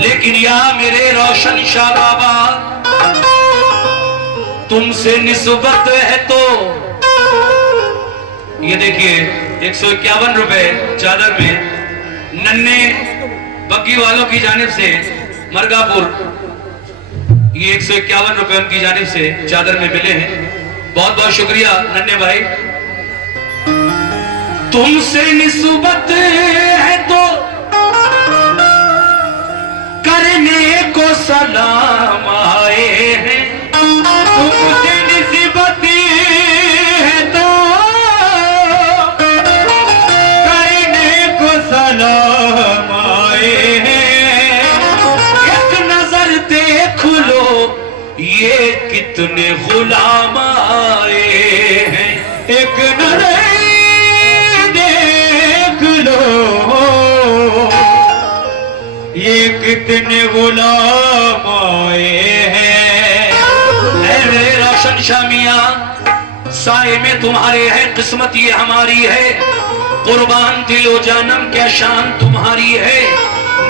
लेकिन या मेरे रोशन शाह बाबा, तुमसे निस्बत है तो ये देखिए 151 रुपए चादर में नन्हे बग्गी वालों की जानिब से मरगापुर, ये 151 रुपए उनकी जानिब से चादर में मिले हैं। बहुत बहुत शुक्रिया नन्हे भाई। तुमसे निस्बत है तो करने को सलाम आए हैं, तुमसे निस्बत है तो करने को सलाम आए हैं। एक नजर देख लो ये कितने गुलाम आए हैं, एक नजर देख लो ये कितने गुलाम आए हैं। मेरे रोशन शामिया साए में तुम्हारे है, किस्मत ये हमारी है, कुर्बान दिलो जानम क्या शान तुम्हारी है।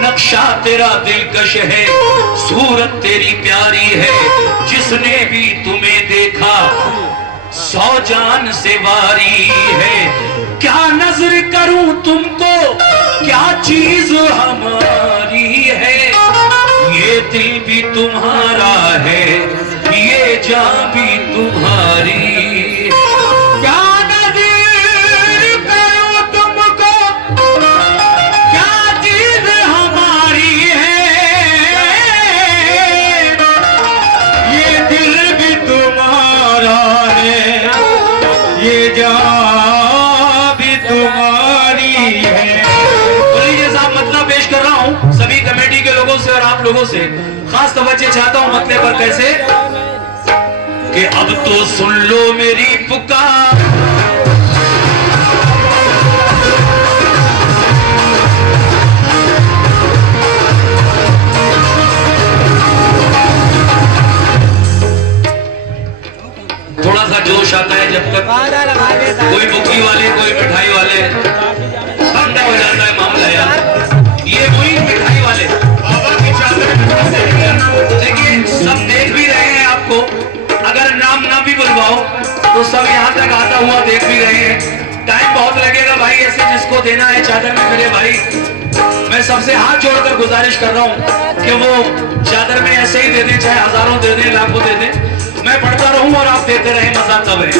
नक्शा तेरा दिलकश है, सूरत तेरी प्यारी है, जिसने भी तुम्हें देखा 100 जान से वारी है। क्या नजर करूं तुमको, क्या चीज हमारी है, ये दिल भी तुम्हारा है, ये जान भी तुम्हारी। क्या नजर करूं तुमको, क्या चीज हमारी है, ये दिल भी तुम्हारा है, ये जान भी तुम्हारी है। मतलब पेश कर रहा हूं सभी कमेटी के लोगों से और आप लोगों से खास तवज्जो चाहता हूं मतले पर। कैसे कि अब तो सुन लो मेरी पुकार, थोड़ा सा जोश आता है जब तक कोई बुकी वाले कोई मिठाई वाले ठंडा हो जाता है मामला यार। ये वही मिठाई वाले बाबा की चादर, देखिए सब देख भी रहे हैं आपको, अगर नाम ना भी बुलवाओ तो सब यहाँ तक आता हुआ देख भी रहे हैं। टाइम बहुत लगेगा भाई, ऐसे जिसको देना है चादर में मेरे भाई, मैं सबसे हाथ जोड़कर गुजारिश कर रहा हूँ कि वो चादर में ऐसे ही दे दें, चाहे हजारों दे दें, लाखों दे दें, मैं पढ़ता रहूं और आप देते रहें, मजा तब है।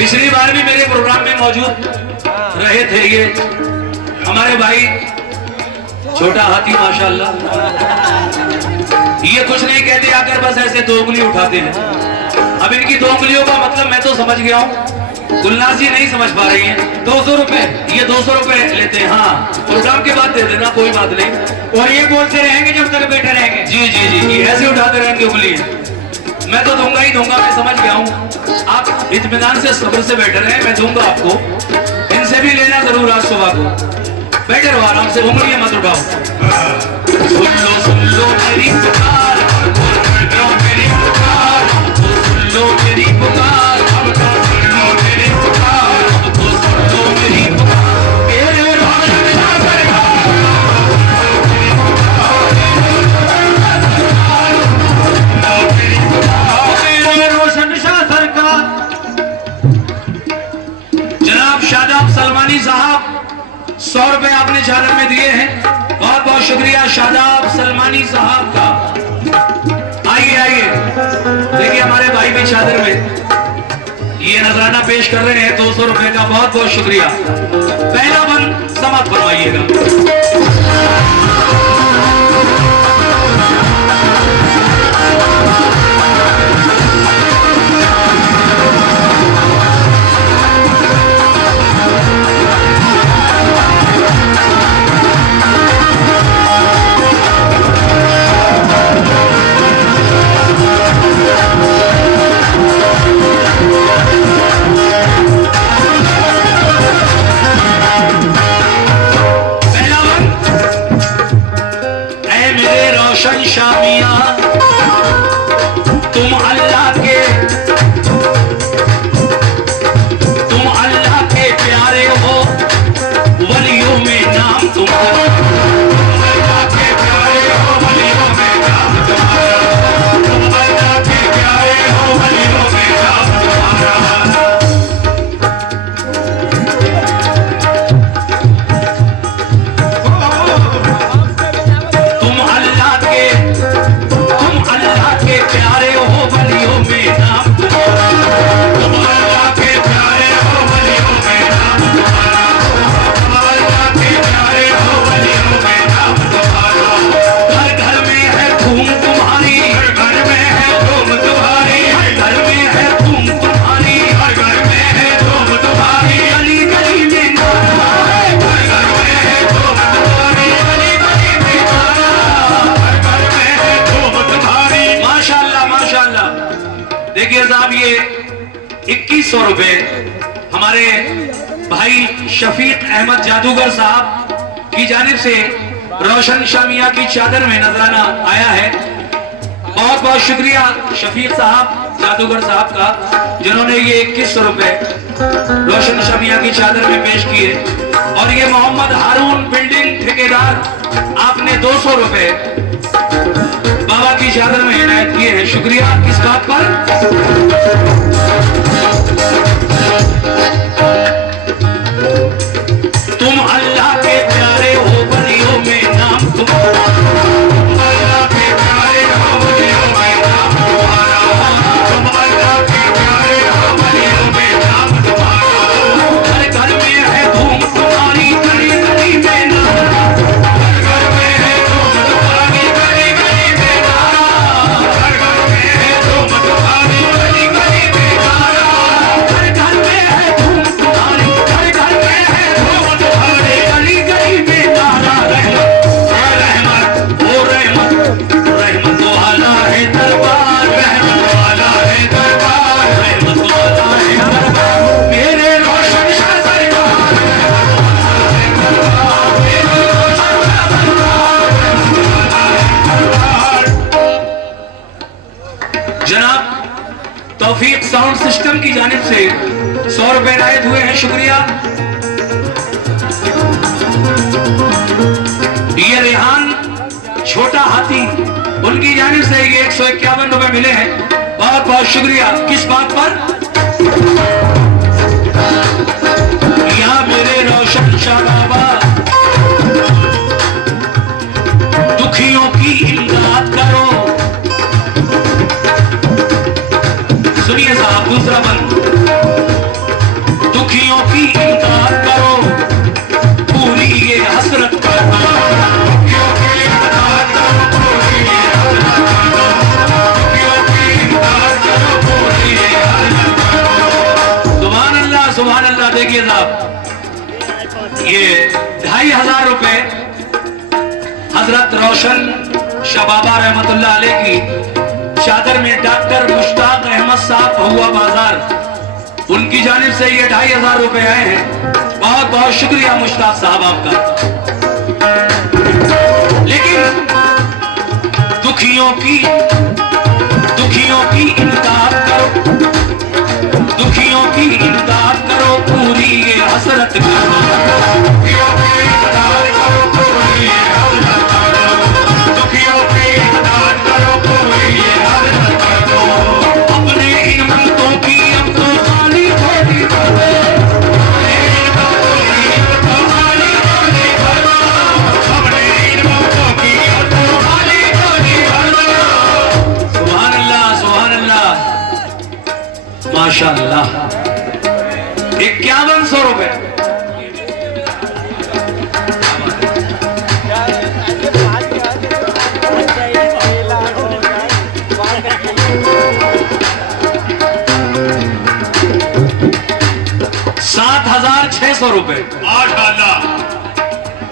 पिछली बार भी मेरे प्रोग्राम में मौजूद रहे थे ये हमारे भाई छोटा हाथी माशाल्लाह। ये कुछ नहीं कहते आकर बस ऐसे दो उंगली उठाते हैं। अब इनकी दो उंगलियों का मतलब मैं तो समझ गया हूँ, गुलनाज जी नहीं समझ पा रही हैं। 200 रुपए, ये 200 रुपए लेते हैं। हाँ, प्रोग्राम के बाद दे देना, कोई बात नहीं। और ये बोलते रहेंगे जब तक बैठे रहेंगे। जी जी जी, ये ऐसे उठाते रहेंगे उंगली। मैं तो दूंगा ही दूंगा, मैं समझ गया हूँ। आप इत्मीनान से सब्र से बैठे रहे, मैं दूंगा आपको। इनसे भी लेना जरूर आज सुबह को। बैठे रहो आराम से, उंगलियां मत उठाओ। सुन लो मेरी पुकार, मेरी पुकार, सुन लो मेरी पुकार, सुन लो मेरी पुकार, सुन लो मेरी पुकार। मेरे रोशन शाह सरकार, जनाब शादाब सलमानी साहब 100 रुपए आपने चादर में दिए हैं। बहुत बहुत शुक्रिया शादाब सलमानी साहब का। आइए आइए, देखिए हमारे भाई भी चादर में ये नजराना पेश कर रहे हैं 200 रुपए का। बहुत बहुत शुक्रिया। पहला बंद समाप्त फरमाइएगा। रोशन शामिया तुम अल्लाह के प्यारे हो, वलियों में नाम तुम्हारा। तुम अल्लाह के प्यारे हो, वलियों में नाम तुम्हारा। तुम अल्लाह के प्यारे हो, वलियों में नाम तुम्हारा। तुम अल्लाह के प्यारे हो, वलियों में नाम तुम्हारा। तुम अल्लाह के प्यारे हो, वलियों में नाम तुम्हारा। तुम अल्लाह के प्यारे हो, वलियों में नाम तुम्हारा। घर घर में है धूम तुम्हारी, हर घर में है धूम तुम्हारी। हर घर में है धूम तुम्हारी, हर घर में है धूम तुम्हारी। गली गली में नारा, हर घर में है धूम तुम्हारी। गली गली में नारा, हर घर में है धूम तुम्हारी। माशाल्लाह माशाल्लाह। देखिए साहब, ये 2100 रुपए हमारे भाई शफीक अहमद जादूगर साहब की जानिब से रोशन शामिया की चादर में नजराना आया है। बहुत बहुत शुक्रिया शफीक साहब जादूगर साहब का, जिन्होंने ये 2100 रुपए रोशन शामिया की चादर में पेश किए। और ये मोहम्मद हारून बिल्डिंग ठेकेदार, आपने 200 रुपए बाबा की चादर में इनायत किए हैं। शुक्रिया इस बात पर। तुम अल्लाह के प्यारे हो, वलियों में नाम तुम्हारा। तुम अल्लाह के प्यारे हो, वलियों में नाम तुम्हारा। तुम अल्लाह के प्यारे हो, वलियों में नाम तुम्हारा। हर घर में है धूम तुम्हारी, गली गली में नारा। हर घर में है धूम तुम्हारी, गली गली में नारा। हर घर में है धूम तुम्हारी, गली गली में नारा। हर घर में है धूम तुम्हारी, हर घर में है धूम तुम्हारी। गली गली में नारा। रहमत ओ रहमत, रहमत वाला है दरबार। रहमत वाला है दरबार, रहमत वाला है दरबार। मेरे रोशन शाह सरकार, मेरे रोशन शाह सरकार। जनाब तौफीक साउंड सिस्टम की जानिब से 100 रुपए इनायत हुए हैं। शुक्रिया। ये रेहान छोटा हाथी, उनकी जानिब से ये 151 रुपए मिले हैं। बहुत बहुत शुक्रिया। किस बात पर? या मेरे रोशन शाह बाबा दुखियों की इमदाद करो। सुनिए साहब, दूसरा बंद। दुखियों की इमदाद करो, पूरी ये हसरत कर दो। दुखियों की इमदाद करो, पूरी ये हसरत कर दो। दुखियों की इमदाद करो, पूरी ये हसरत कर दो। सुभान अल्लाह, सुभान अल्लाह। देखिए साहब, ये 2500 रुपए हजरत रोशन शबाबा रहमतुल्लाह अलैह की चादर में डॉक्टर मुश्ताक अहमद साहब हुआ बाजार, उनकी जानिब से ये 2500 रुपए आए हैं। बहुत बहुत शुक्रिया मुश्ताक साहब आपका। लेकिन दुखियों की इमदाद करो, दुखियों की इमदाद करो, पूरी ये हसरत करो। दुखियों की इमदाद करो, पूरी ये हसरत करो। दुखियों की इमदाद करो, पूरी ये हसरत करो। अपने इन मंतों की अब तो खाली थोड़ी भर दो। अपने इन मंतों की अब तो खाली थोड़ी भर दो। अपने इन मंतों की अब तो खाली थोड़ी भर दो। सुभान अल्लाह, सुभान अल्लाह, माशाअल्लाह। 5100 रुपए। ₹7,600।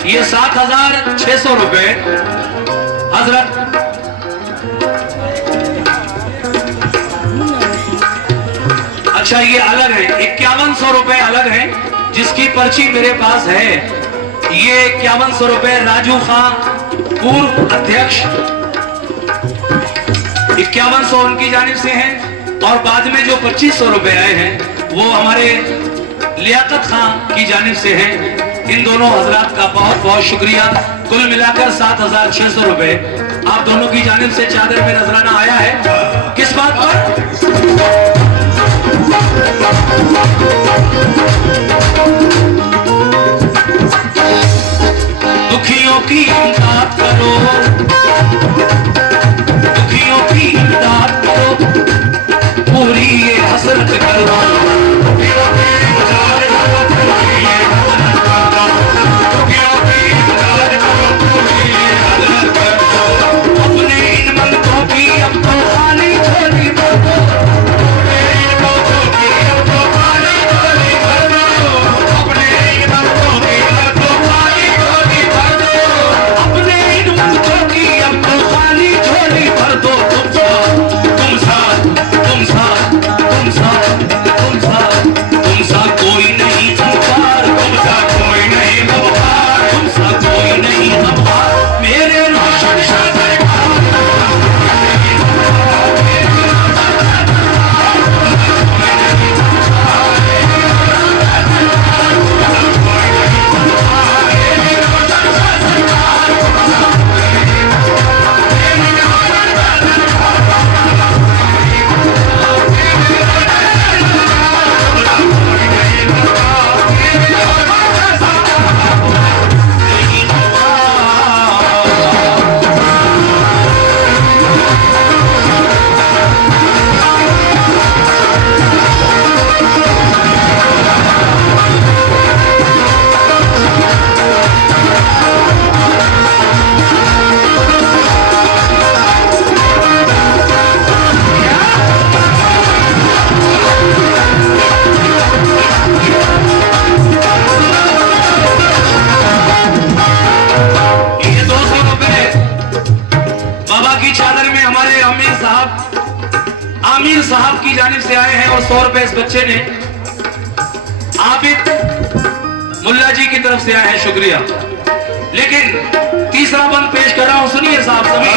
ये 7,600 रुपए हजरत अच्छा, ये अलग है। 5100 रुपए अलग है, जिसकी पर्ची मेरे पास है। ये 5100 रुपए राजू खान पूर्व अध्यक्ष, 5100 उनकी जानिब से हैं। और बाद में जो 2500 रुपए आए हैं वो हमारे लियाकत खान की जानिब से हैं। इन दोनों हजरात का बहुत बहुत शुक्रिया। कुल मिलाकर 7,600 रुपए आप दोनों की जानिब से चादर में नजराना आया है। किस बात पर? दुखियों की इमदाद करो, दुखियों की इमदाद करो, पूरी ये हसरत करो। दुखियों की इमदाद करो, पूरी ये हसरत करो। दुखियों की इमदाद करो, पूरी ये हसरत करो। अपने इन मंतों की अब तो खाली झोली भर दो। अपने इन मंतों की अब तो खाली झोली भर दो। अपने इन मंतों की अब तो खाली झोली भर दो। अपने इन मंतों की अब तो खाली झोली भर दो। तुम साथ, तुम साथ, तुम साथ, तुम साथ, तुम साथ कोई नहीं गमखार, तुम साथ कोई नहीं गमखार, तुम साथ कोई नहीं गमखार। मेरे रोशन शाह आमिर साहब की जानिब से आए हैं। और 100 रुपए इस बच्चे ने आबिद मुल्ला जी की तरफ से आए हैं। शुक्रिया। लेकिन तीसरा बंद पेश कर रहा हूं, सुनिए साहब सभी।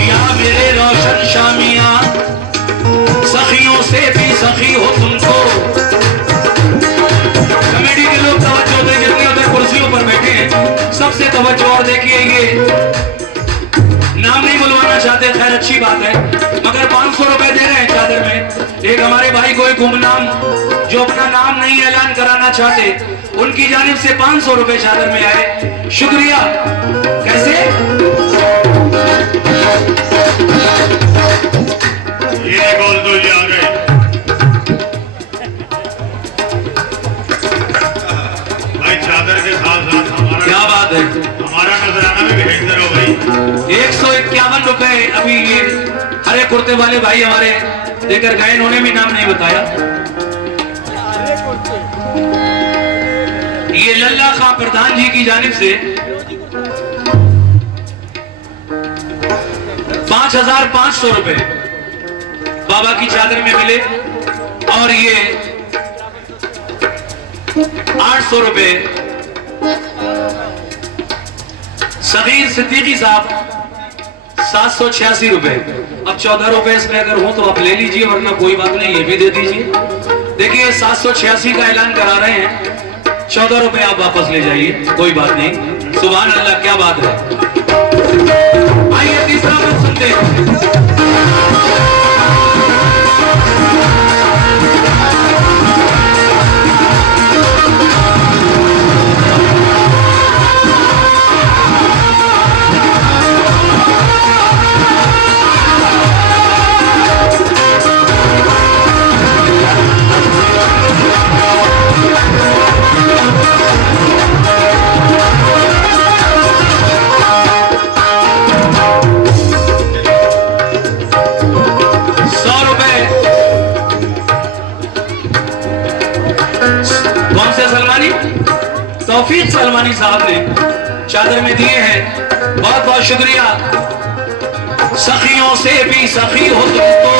या मेरे रोशन शामियां अच्छी बात है, मगर 500 रुपए दे रहे हैं चादर में। एक हमारे भाई कोई गुमनाम जो अपना नाम नहीं ऐलान कराना चाहते, उनकी जानिब से 500 रुपए चादर में आए, शुक्रिया। कैसे ये बोल दो जी आ गए। भाई चादर के साथ साथ हमारा क्या बात है, हमारा नजराना भी भेज दे रहो भाई। 151 रुपए अभी ये हरे कुर्ते वाले भाई हमारे देकर गए, इन्होंने भी नाम नहीं बताया। ये लल्ला खां प्रधान जी की जानिब से 5500 रुपए बाबा की चादर में मिले, और ये 800 रुपए सगीर सिद्दीकी साहब 786 रुपए। अब 14 रुपए इसमें अगर हो तो आप ले लीजिए, वरना कोई बात नहीं, ये भी दे दीजिए। देखिए 786 का ऐलान करा रहे हैं, 14 रुपए आप वापस ले जाइए, कोई बात नहीं। सुभान अल्लाह, क्या बात है। आइए तीसरा मत सुनते हैं। तौफीक सलमानी साहब ने चादर में दिए हैं, बहुत बहुत शुक्रिया। सखियों से भी सखी हो तुम तो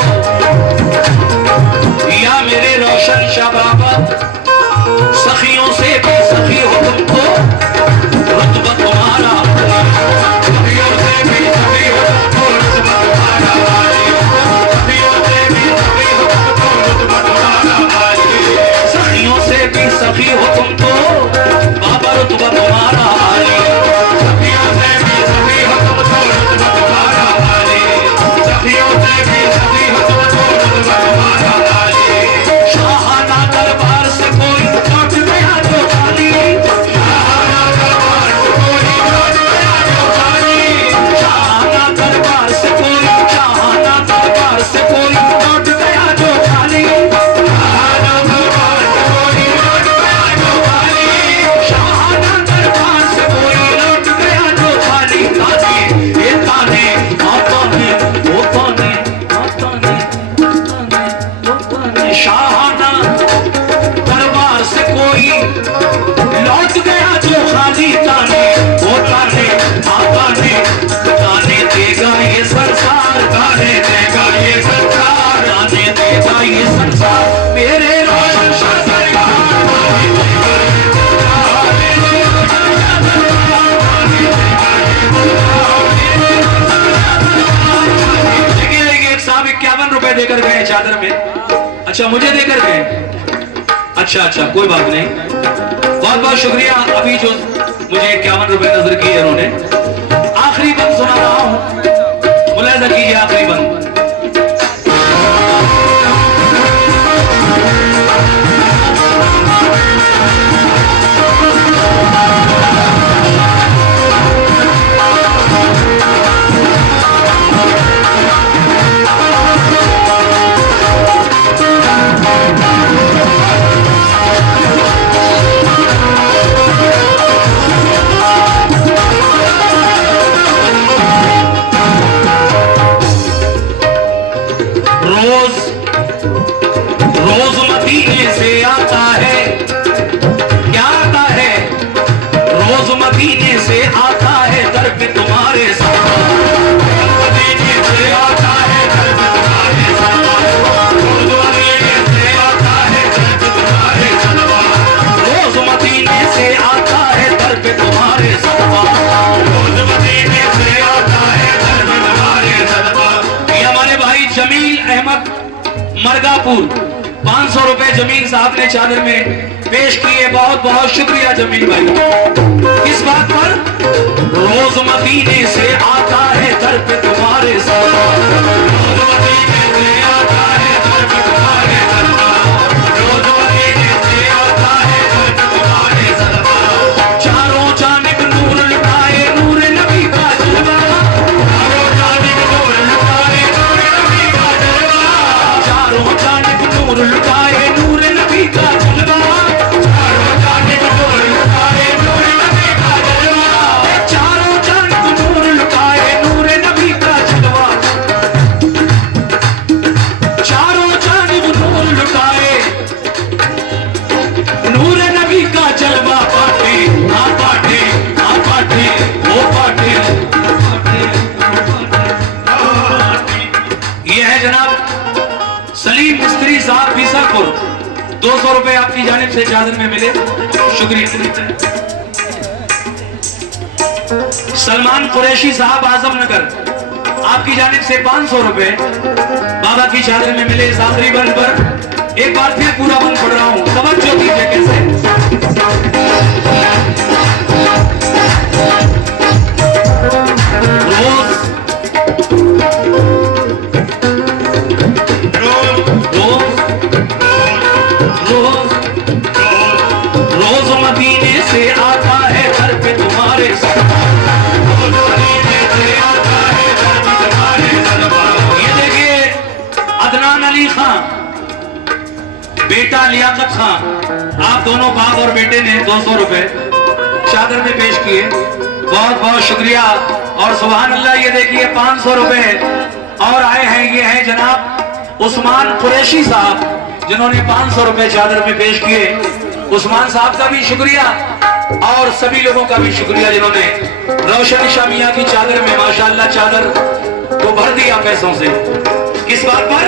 या मेरे रोशन शबाबा, सखियों से भी सखी हो तुम तो रुतबा तुम्हारा, सखियों से भी सखी हो तुम तो रुतबा तुम्हारा, सखियों से भी सखी हो तुम तो रुतबा तुम्हारा, सखियों से भी सखी हो तुम तो रुतबा तुम्हारा आली, सखियों से भी सखी हो तुम तो रुतबा तुम्हारा आली, सखियों से भी सखी हो तुम तो रुतबा तुम्हारा आली। शाहाना दरबार से कोई लौट गया जो खाली, शाहाना दरबार से कोई लौट गया जो खाली, शाहाना दरबार से कोई, शाहाना दरबार से कोई लौट गया जो खाली, शाहाना दरबार से कोई लौट गया जो खाली, शाहाना दरबार से कोई लौट गया जो खाली। ताने ये ताने आता है वो ताने, आता है वो ताने, शाहाना दरबार से कोई लौट गया जो खाली, ताने वो ताने आता है, ताने देगा ये संसार, ताने देगा ये संसार, ताने देगा ये संसार, मेरे रोशन शाह सरकार, साहब 51 रुपए देकर गए चादर में। अच्छा मुझे देकर गए, अच्छा कोई बात नहीं, बहुत बहुत शुक्रिया। अभी जो मुझे 51 रुपए नजर किए उन्होंने। आखिरी बंद सुना रहा हूं, मुलाहिजा कीजिए आखिरी बंद। रोज मदीने से आता है, क्या आता है, रोज मदीने से आता है दर पे तुम्हारे साथ, मदीने से आता है दर पे तुम्हारे साथ, रोज मदीने से आता है दर पे तुम्हारे साथ, रोज मदीने से आता है दर पे तुम्हारे साथ, रोज मदीने से आता है दर पे तुम्हारे साथ। ये हमारे भाई जमील अहमद मरगापुर 500 रुपए जमीन साहब ने चादर में पेश किए। बहुत बहुत शुक्रिया जमील भाई। इस बात पर रोज मदीने से आता है दर पे तुम्हारे साथ, रोज मदीने से आता है दर पे तुम्हारे साथ, रोज मदीने से आता है दर पे तुम्हारे साथ। चारों जानिब नूर लुटाए नूर नबी का जलवा, चारों जानिब नूर लुटाए नूर नबी का जलवा, चारों जानिब नूर लुटाए नूर नबी का जलवा, चारों जानिब नूर लुटाए नूर नबी का जलवा, चारों जानिब नूर लुटाए नूर नबी का जलवा, चारों जानिब नूर लुटाए नूर नबी का जलवा। पाटे आ पाटे आ पाटे ओ पाटे। ये है जनाब सलीम मिस्त्री साहब बीसापुर, 200 रुपए आपकी जानिब से चादर में मिले, शुक्रिया। सलमान कुरैशी साहब आजमनगर, आपकी जानिब से 500 रुपए बाबा की चादर में मिले इस आखिरी बंद पर। एक बार फिर पूरा बंद पढ़ रहा हूं, तवज्जो कीजिए कैसे। रोज रोज रोज मदीने से आता है घर पे तुम्हारे सलमान, रोज मदीने से आता है घर पे तुम्हारे सलमान। ये देखिए अदनान अली खान बेटा लियाकत खान, आप दोनों बाप और बेटे ने 200 रुपए चादर में पेश किए, बहुत बहुत शुक्रिया। और सुभान अल्लाह ये देखिए 500 रुपए और आए हैं, ये है जनाब उस्मान कुरैशी साहब जिन्होंने 500 रुपए चादर में पेश किए। उस्मान साहब का भी शुक्रिया और सभी लोगों का भी शुक्रिया जिन्होंने रोशन शामिया की चादर में माशाअल्लाह चादर को भर दिया पैसों से। किस बात पर?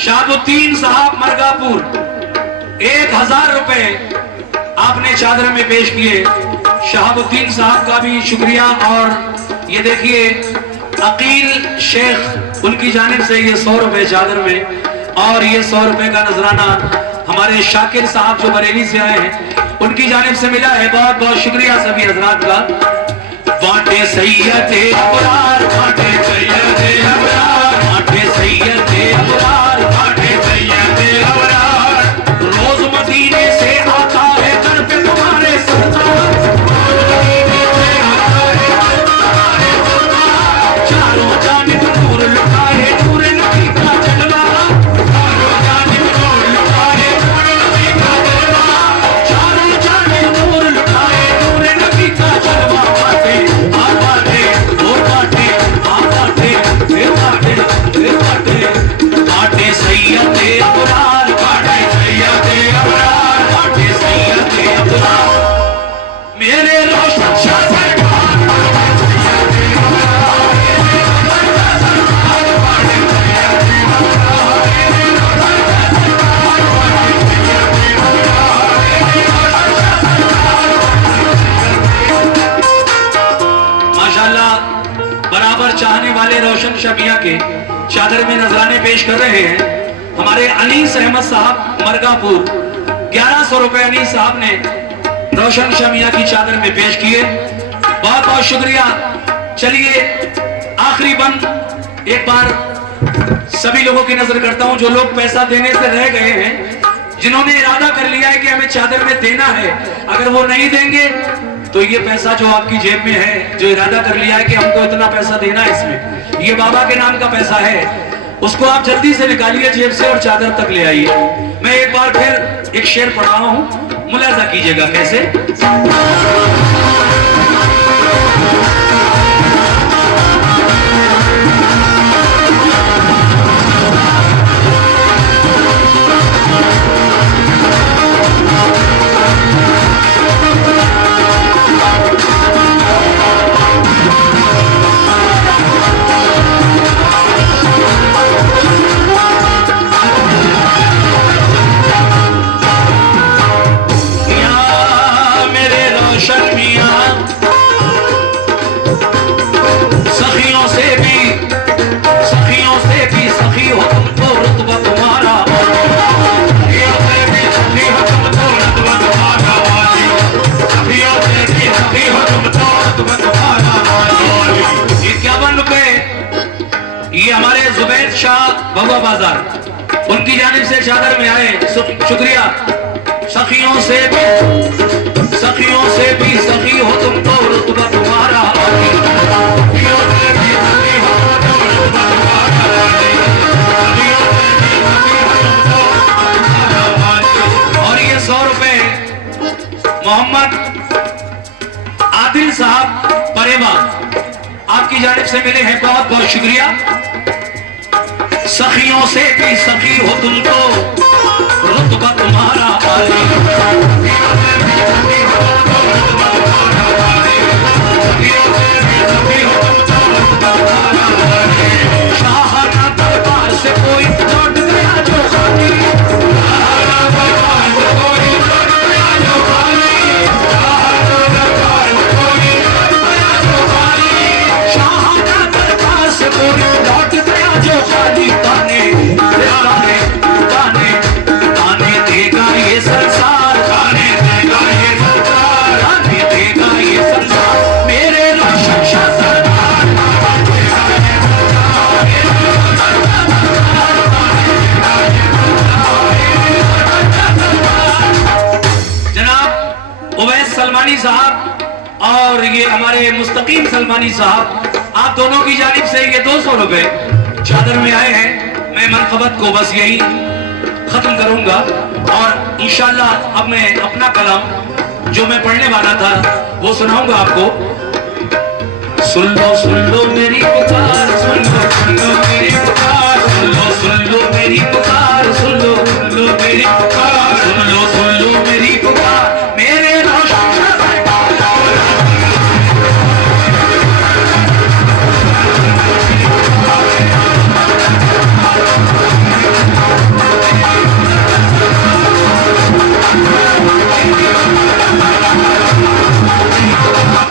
शाहबुद्दीन साहब मरगापुर 1000 रुपए आपने चादर में पेश किए। शाहबुद्दीन साहब का भी शुक्रिया। और ये देखिए अकील शेख उनकी जानिब से ये 100 रुपए चादर में, और ये 100 रुपए का नजराना हमारे शाकिर साहब जो बरेली से आए हैं उनकी जानिब से मिला है। बहुत बहुत शुक्रिया सभी हजरात का। बाटे सैयदे अबरार, बाटे सैयदे अबरार, बाटे सैयदे अबरार, बाटे सैयदे अबरार। रोज मदीने से आता है घर पे तुम्हारे सरदार, रोज मदीने से आता है घर पे तुम्हारे सरदार। चारों जानिब नूर लुटाए नूर नबी का जलवा, चारों जानिब नूर लुटाए नूर नबी का जलवा, चारों जानिब नूर लुटाए नूर नबी का जलवा। बाटे आ बाटे ओ बाटे आ बाटे ए बाटे ए बाटे, बाटे सैयदे अबरार, बाटे सैयदे अबरार, बाटे सैयदे अबरार। मेरे रोशन शाह सरकार, बाटे सैयदे अबरार, मेरे रोशन शाह सरकार, बाटे सैयदे अबरार, मेरे रोशन शाह सरकार, बाटे सैयदे अबरार, मेरे रोशन शाह सरकार, बाटे सैयदे अबरार। माशाअल्लाह बराबर चाहने वाले रोशन शमिया के चादर में नजराने पेश कर रहे हैं हमारे अनीस अहमद साहब मरगापुर। 1100 रुपए अनीस साहब ने रोशन शमिया की चादर में पेश किए। बहुत बहुत शुक्रिया। चलिए आखिरी बंद एक बार सभी लोगों की नजर करता हूं, जो लोग पैसा देने से रह गए हैं, जिन्होंने इरादा कर लिया है कि हमें चादर में देना है, अगर वो नहीं देंगे तो ये पैसा जो आपकी जेब में है, जो इरादा कर लिया है कि हमको इतना पैसा देना है, इसमें ये बाबा के नाम का पैसा है, उसको आप जल्दी से निकालिए जेब से और चादर तक ले आइए। मैं एक बार फिर एक शेर पढ़ रहा हूं, मुलाजा कीजिएगा कैसे। ये हमारे जुबैर शाह भगवा बाजार, उनकी जानिब से चादर में आए, शुक्रिया। सखियों से भी सखी हो तुम तो रुतबा तुम्हारा, और ये 100 रुपए मोहम्मद आदिल साहब परेवा आपकी जानिब से मिले हैं, बहुत बहुत शुक्रिया। सखियों से भी सखी हो तुम तो रुतबा तुम्हारा शाहना दरबार से कोई लौट गया जो खाली, शाहना दरबार से कोई लौट गया जो खाली, ताने ताने ताने ताने देगा ये संसार, ताने देगा ये संसार, ताने देगा ये संसार, मेरे रोशन शाह सरदार, जनाब उवैस सलमानी साहब और ये हमारे मुस्तकीम सलमानी साहब, आप दोनों की जानिब से ये 200 रुपए चादर में आए हैं। मैं मनकबत को बस यही खत्म करूंगा और इंशाल्लाह अब मैं अपना कलाम जो मैं पढ़ने वाला था वो सुनाऊंगा आपको। सुन लो मेरी पुकार, सुन लो मेरी पुकार, सुन लो मेरी पुकार, सुन लो मेरी पुकार।